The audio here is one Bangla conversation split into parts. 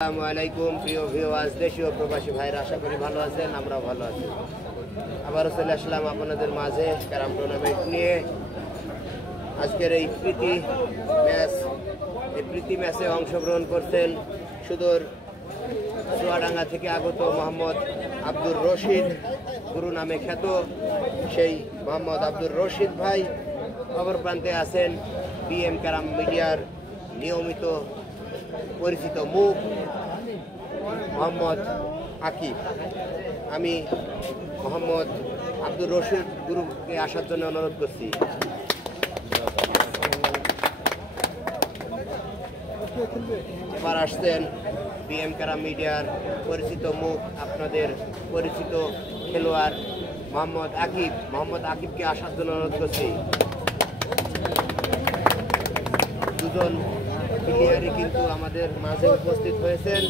আসসালামু আলাইকুম প্রিয় ভিউয়ার্স, দেশীয় প্রবাসী ভাইরা, আশা করি ভালো আছেন। আমরা ভালো আছি। আবারও চলে আসলাম আপনাদের মাঝে ক্যারাম টুর্নামেন্ট নিয়ে। আজকের এই প্রীতি ম্যাচে অংশগ্রহণ করছেন সুদূর চুয়াডাঙ্গা থেকে আগত মোহাম্মদ আব্দুর রশিদ, গুরু নামে খ্যাত সেই মোহাম্মদ আব্দুর রশিদ ভাই। অপর প্রান্তে আছেন বিএম ক্যারাম মিডিয়ার নিয়মিত পরিচিত মুখ মোহাম্মদ আকিব। আমি মোহাম্মদ আব্দুর রশিদ গুরুকে আসার জন্য অনুরোধ করছি। এবার আসছেন বিএম ক্যারাম মিডিয়ার পরিচিত মুখ, আপনাদের পরিচিত খেলোয়াড় মোহাম্মদ আকিব। মোহাম্মদ আকিবকে আসার জন্য অনুরোধ করছি। দুজন প্লেয়ারই কিন্তু আমাদের মাঝে উপস্থিত হয়েছেন।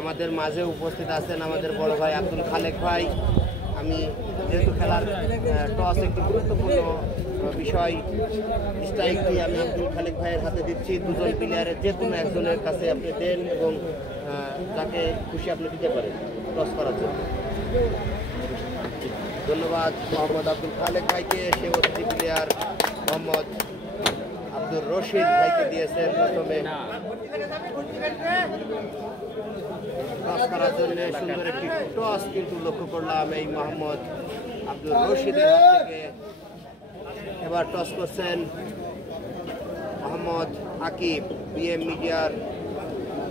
আমাদের মাঝে উপস্থিত আছেন আমাদের বড় ভাই আব্দুল খালেক ভাই। আমি যেহেতু খেলার টস একটি গুরুত্বপূর্ণ বিষয়, স্ট্রাইকটি আমি আব্দুল খালেক ভাইয়ের হাতে দিচ্ছি। দুজন প্লেয়ারের যে কোনো একজনের কাছে আপনি দেন এবং যাকে খুশি আপনি দিতে পারেন টস করার জন্য। ধন্যবাদ মোহাম্মদ আব্দুল খালেক ভাইকে। সে অতিথি প্লেয়ার মোহাম্মদ আব্দুর রশিদ ভাইকে দিয়েছেন প্রথমে টস করার জন্য। সুন্দর একটি টস কিন্তু লক্ষ্য করলাম এই মোহাম্মদ আব্দুর রশিদের হাত থেকে। এবার টস করছেন মোহাম্মদ আকিব, বিএম মিডিয়ার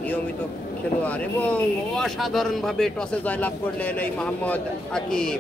নিয়মিত খেলোয়াড়, এবং অসাধারণভাবে টসে জয়লাভ করলেন এই মোহাম্মদ আকিব।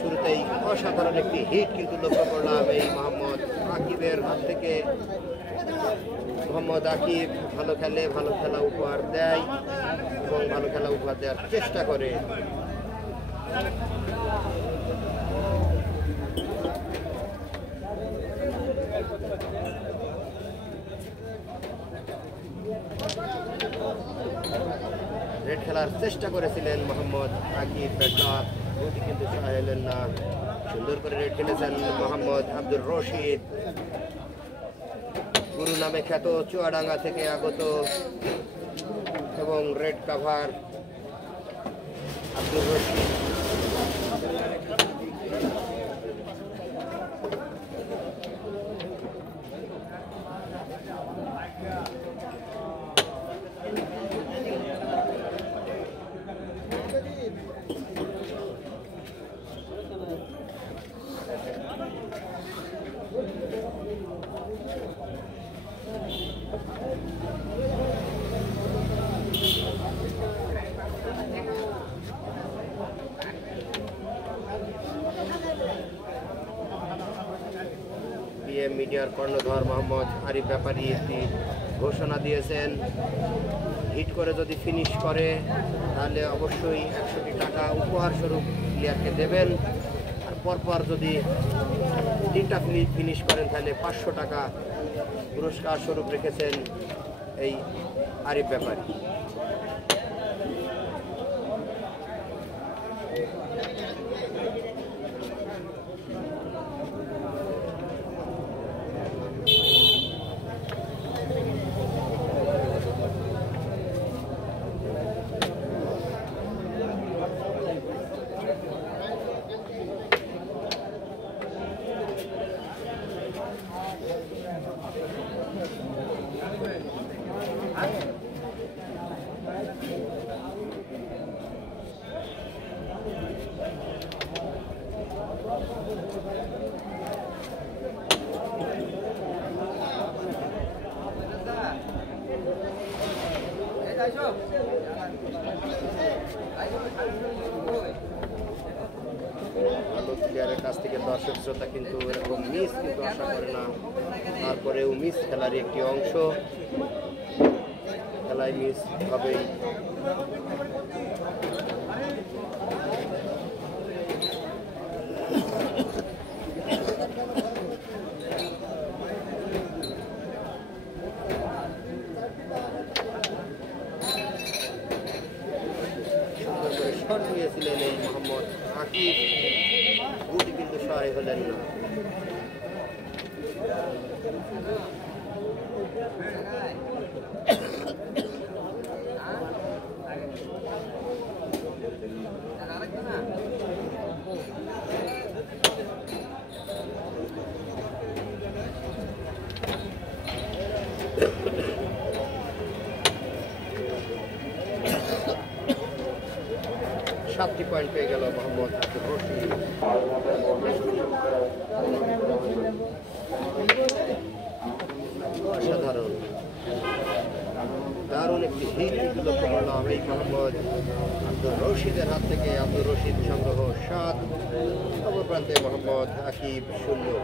শুরুতেই অসাধারণ একটি হিট কিন্তু লক্ষ্য করলাম এই মোহাম্মদ আকিবের হাত থেকে। মোহাম্মদ আকিব ভালো খেলে, ভালো খেলা উপহার দেয় এবং ভালো খেলা উপহার দেওয়ার চেষ্টা করে। রেড খেলার চেষ্টা করেছিলেন মোহাম্মদ আকিব, গতি কিন্তু চাইলেন না। সুন্দর করে রেড খেলেছেন মোহাম্মদ আব্দুর রশিদ, গুরু নামে খ্যাত, চুয়াডাঙ্গা থেকে আগত এবং red cover Abdur Rashid. BM মিডিয়ার কর্ণধর মোহাম্মদ আরিফ ব্যাপারী একটি ঘোষণা দিয়েছেন, হিট করে যদি ফিনিশ করে তাহলে অবশ্যই 100টি টাকা উপহার স্বরূপ প্লেয়ারকে দেবেন, আর পরপর যদি 3টা ফিনিশ করেন তাহলে 500 টাকা পুরস্কার স্বরূপ রেখেছেন এই আরিফ ব্যাপারী। ভালো প্লেয়ারের কাছ থেকে দর্শক শ্রোতা কিন্তু এরকম মিস কিন্তু আশা করে না, তারপরেও মিস খেলারই একটি অংশ, খেলায় মিস হবেই। শট নিয়েছিলেন এই মোহাম্মদ আকিব, গুটি কিন্তু সহায় হলেন না। সাতটি পয়েন্ট পেয়ে গেল মোহাম্মদ আব্দুর রশিদ। অসাধারণ, দারুণ একটি হিট কিন্তু লক্ষ্য করলাম এই মোহাম্মদ আব্দুর রশিদের হাত থেকে। আব্দুর রশিদ সংগ্রহ 7, অপর প্রান্তে মোহাম্মদ আকিব 0।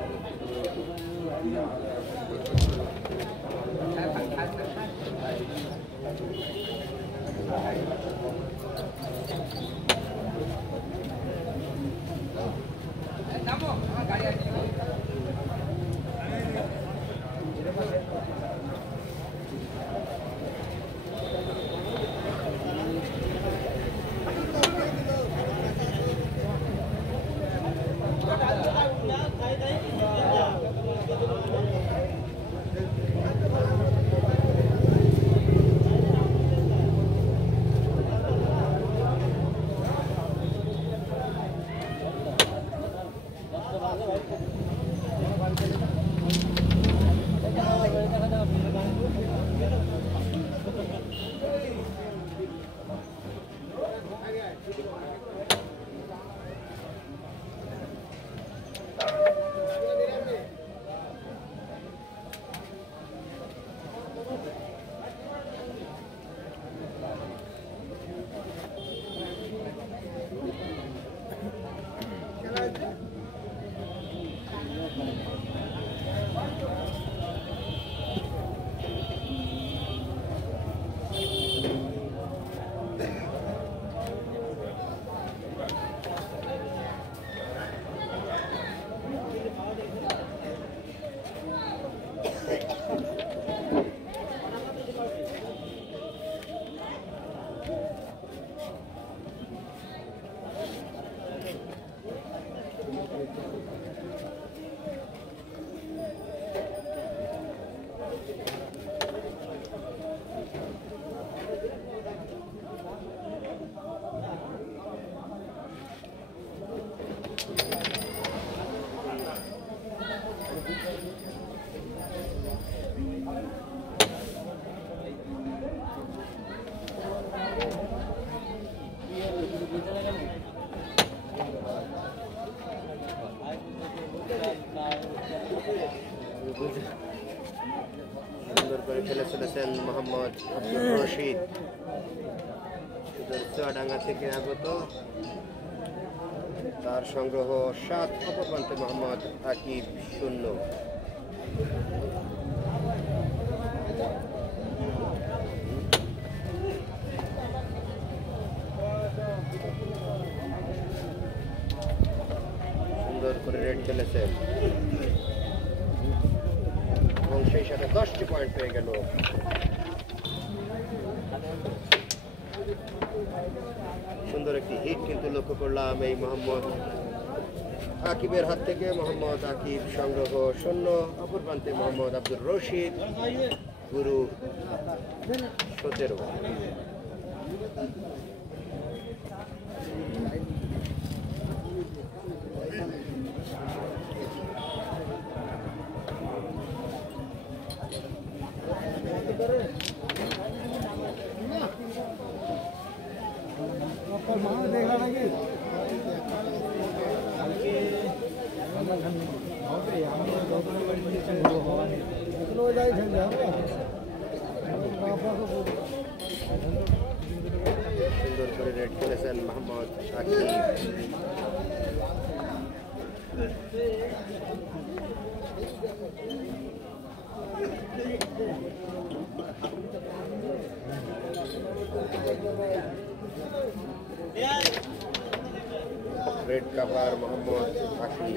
সুন্দর করে খেলে চলেছেন মোহাম্মদ আব্দুর রশিদ, চুয়াডাঙ্গা থেকে আগত। তার সংগ্রহ 7, অপর প্রান্তে মোহাম্মদ আকিব 0। সুন্দর করে রেড খেলেছেন এবং সেই সাথে 10টি পয়েন্ট পেয়ে গেল। সুন্দর একটি হিট কিন্তু লক্ষ্য করলাম এই মোহাম্মদ আকিবের হাত থেকে। মোহাম্মদ আকিব সংগ্রহ 0, অপর প্রান্তে মোহাম্মদ আব্দুর রশিদ গুরু 17। সুন্দর করে রেড করেছেন মোহাম্মদ আকিব। Red cover Mohammad Akib.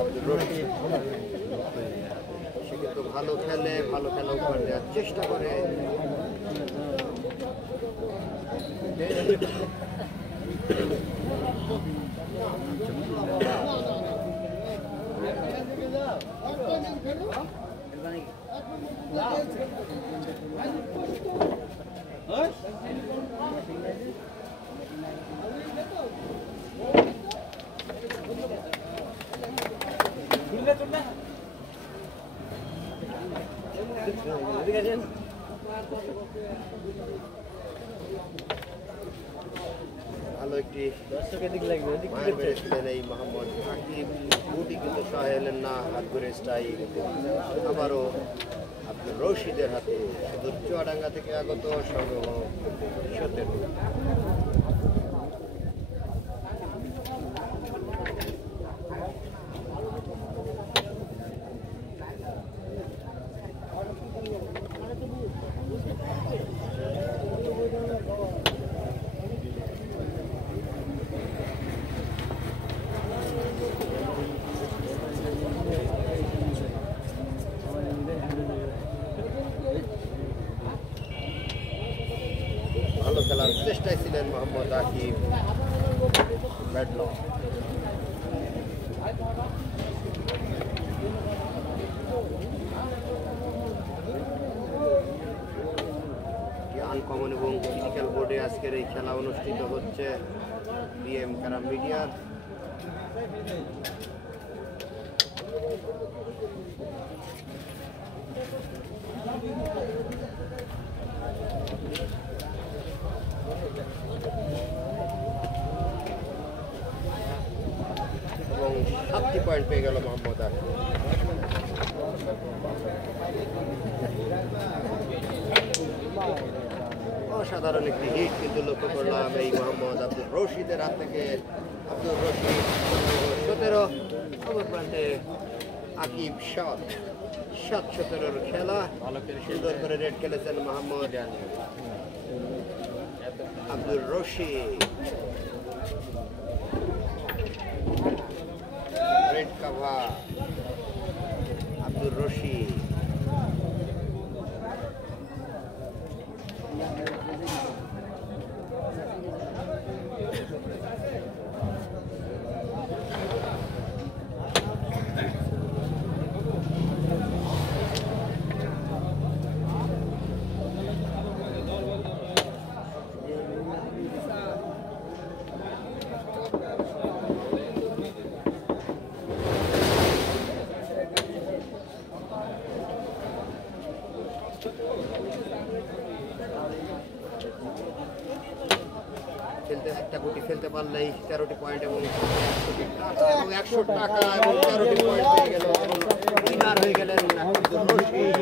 আব্দুর রশিদ সে কিন্তু ভালো খেলে, ভালো খেলা উপহার দেওয়ার চেষ্টা করে। ভালো একটি মায়ের মেরেছিলেন এই মোহাম্মদ আকিব। বুটি কিন্তু সহায় এলেন না, হাত ঘুরে স্ট্রাইক আবারও আব্দুর রশিদের হাতে। সুদূর চুয়াডাঙ্গা থেকে আগত সংগ্রহ 17। ভালো খেলার চেষ্টায় ছিলেন Mohammad Aqib. Bad luck. Uncommon এবং ফিজিক্যাল বোর্ডে আজকের এই খেলা অনুষ্ঠিত হচ্ছে বিএম ক্যারাম মিডিয়ার। এবং 7টি পয়েন্ট পেয়ে গেল মোহাম্মদ আকিব। অসাধারণ একটি হিট কিন্তু লক্ষ্য করলাম এই মোহাম্মদ আব্দুর রশিদের হাত থেকে। আব্দুর রশিদ 17, অপর প্রান্তে আকিব 7-17 খেলা। সুন্দর করে রেড খেলেছেন মোহাম্মদ আব্দুর রশিদ। Red cover Abdur Rashid. খেলতে একটা গুটি খেলতে পারলেই 13টি পয়েন্ট এবং 100 টাকা এবং 13টি পয়েন্ট পেয়ে গেল এবং উইনার হয়ে গেলেন আব্দুর রশিদ।